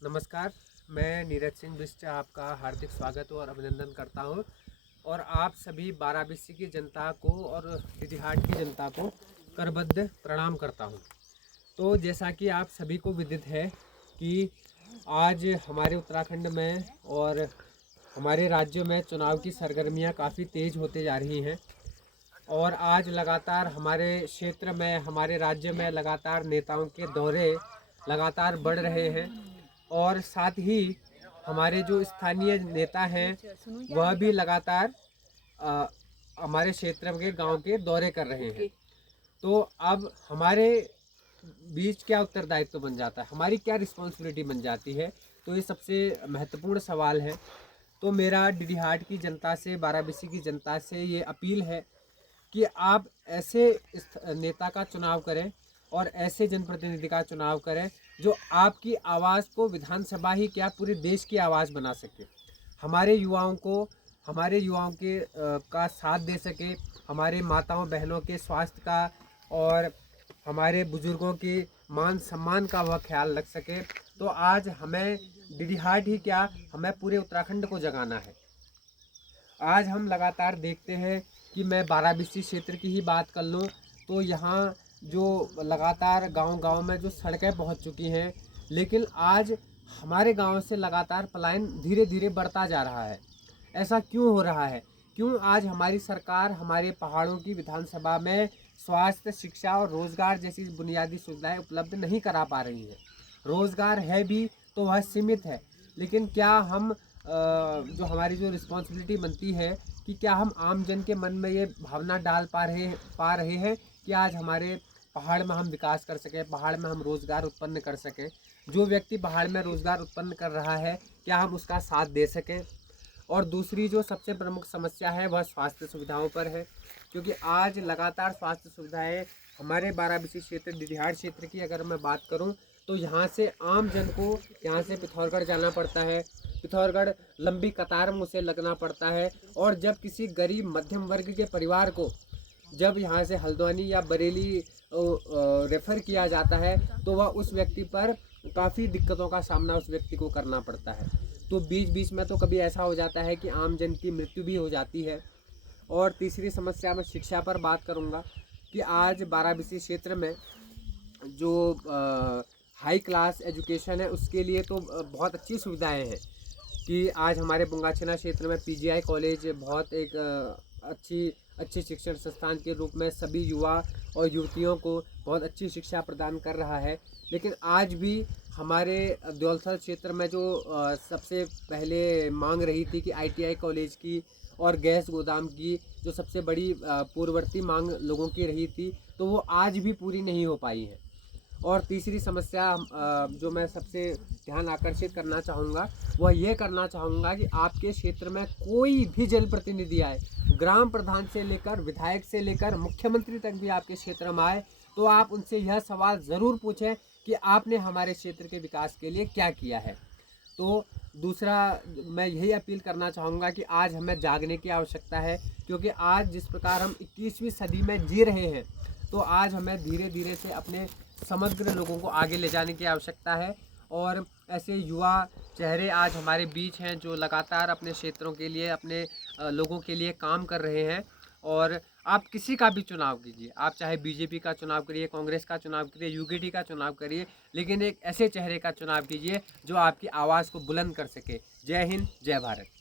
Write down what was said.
नमस्कार। मैं नीरज सिंह बिष्ट आपका हार्दिक स्वागत और अभिनंदन करता हूं और आप सभी बाराबंसी की जनता को और दिदिहाट की जनता को करबद्ध प्रणाम करता हूं। तो जैसा कि आप सभी को विदित है कि आज हमारे उत्तराखंड में और हमारे राज्यों में चुनाव की सरगर्मियां काफ़ी तेज़ होते जा रही हैं और आज लगातार हमारे क्षेत्र में, हमारे राज्य में लगातार नेताओं के दौरे लगातार बढ़ रहे हैं और साथ ही हमारे जो स्थानीय नेता हैं वह भी लगातार अ, हमारे क्षेत्र के गांव के दौरे कर रहे हैं। तो अब हमारे बीच क्या उत्तरदायित्व बन जाता है, हमारी क्या रिस्पॉन्सिबिलिटी बन जाती है, तो ये सबसे महत्वपूर्ण सवाल है। तो मेरा डिडिहाट की जनता से, बाराबंसी की जनता से ये अपील है कि आप ऐसे नेता का चुनाव करें और ऐसे जनप्रतिनिधि का चुनाव करें जो आपकी आवाज़ को विधानसभा ही क्या पूरे देश की आवाज़ बना सके, हमारे युवाओं को, हमारे युवाओं के का साथ दे सके, हमारे माताओं बहनों के स्वास्थ्य का और हमारे बुजुर्गों के मान सम्मान का वह ख्याल रख सके। तो आज हमें डिडिहाट ही क्या, हमें पूरे उत्तराखंड को जगाना है। आज हम लगातार देखते हैं कि मैं बाराबंसी क्षेत्र की ही बात कर लूँ तो यहाँ जो लगातार गांव-गांव में जो सड़कें पहुँच चुकी हैं, लेकिन आज हमारे गांव से लगातार पलायन धीरे-धीरे बढ़ता जा रहा है। ऐसा क्यों हो रहा है? क्यों आज हमारी सरकार हमारे पहाड़ों की विधानसभा में स्वास्थ्य, शिक्षा और रोज़गार जैसी बुनियादी सुविधाएं उपलब्ध नहीं करा पा रही है? रोज़गार है भी तो वह सीमित है, लेकिन क्या हम जो हमारी जो रिस्पॉन्सिबिलिटी बनती है कि क्या हम आम जन के मन में ये भावना डाल पा रहे हैं कि आज हमारे पहाड़ में हम विकास कर सकें, पहाड़ में हम रोज़गार उत्पन्न कर सकें। जो व्यक्ति पहाड़ में रोज़गार उत्पन्न कर रहा है, क्या हम उसका साथ दे सकें। और दूसरी जो सबसे प्रमुख समस्या है वह स्वास्थ्य सुविधाओं पर है, क्योंकि आज लगातार स्वास्थ्य सुविधाएं हमारे बाराबंसी क्षेत्र, डिडिहाट क्षेत्र की अगर मैं बात करूं तो यहाँ से आम जन को यहाँ से पिथौरगढ़ जाना पड़ता है। पिथौरगढ़ लंबी कतार में उसे लगना पड़ता है और जब किसी गरीब मध्यम वर्ग के परिवार को जब यहाँ से हल्द्वानी या बरेली रेफ़र किया जाता है तो वह उस व्यक्ति पर काफ़ी दिक्कतों का सामना उस व्यक्ति को करना पड़ता है। तो बीच बीच में तो कभी ऐसा हो जाता है कि आम जन की मृत्यु भी हो जाती है। और तीसरी समस्या मैं शिक्षा पर बात करूँगा कि आज बाराबंसी क्षेत्र में जो हाई क्लास एजुकेशन है उसके लिए तो बहुत अच्छी सुविधाएं हैं कि आज हमारे बुंगाछना क्षेत्र में पीजीआई कॉलेज बहुत एक अच्छी शिक्षण संस्थान के रूप में सभी युवा और युवतियों को बहुत अच्छी शिक्षा प्रदान कर रहा है। लेकिन आज भी हमारे दौलथल क्षेत्र में जो सबसे पहले मांग रही थी कि आईटीआई कॉलेज की और गैस गोदाम की जो सबसे बड़ी पूर्ववर्ती मांग लोगों की रही थी, तो वो आज भी पूरी नहीं हो पाई है। और तीसरी समस्या जो मैं सबसे ध्यान आकर्षित करना चाहूँगा वह ये करना चाहूँगा कि आपके क्षेत्र में कोई भी जनप्रतिनिधि आए, ग्राम प्रधान से लेकर विधायक से लेकर मुख्यमंत्री तक भी आपके क्षेत्र में आए, तो आप उनसे यह सवाल ज़रूर पूछें कि आपने हमारे क्षेत्र के विकास के लिए क्या किया है। तो दूसरा मैं यही अपील करना चाहूँगा कि आज हमें जागने की आवश्यकता है, क्योंकि आज जिस प्रकार हम 21वीं सदी में जी रहे हैं, तो आज हमें धीरे धीरे से अपने समग्र लोगों को आगे ले जाने की आवश्यकता है। और ऐसे युवा चेहरे आज हमारे बीच हैं जो लगातार अपने क्षेत्रों के लिए, अपने लोगों के लिए काम कर रहे हैं। और आप किसी का भी चुनाव कीजिए, आप चाहे बीजेपी का चुनाव करिए, कांग्रेस का चुनाव करिए, यूकेडी का चुनाव करिए, लेकिन एक ऐसे चेहरे का चुनाव कीजिए जो आपकी आवाज़ को बुलंद कर सके। जय हिंद, जय भारत।